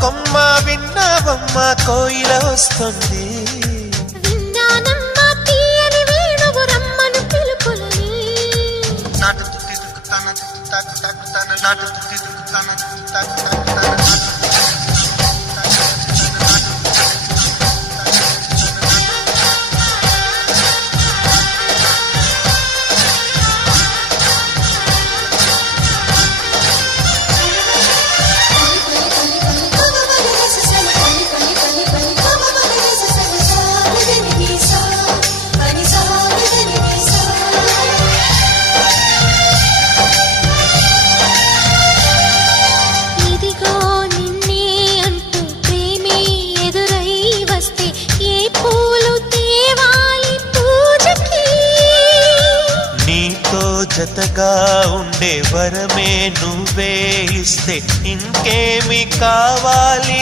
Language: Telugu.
కొమ్మ విన్నావమ్మ కోయిల వస్తుంది. నాటు తుత్తి తుక్కుతాను తాకు తాకుతాను నాటు తుత్తి తుక్కుతాను తాకు తాకుతాను. జతగా ఉండే వరమే నువ్వే ఇస్తే ఇంకేమి కావాలి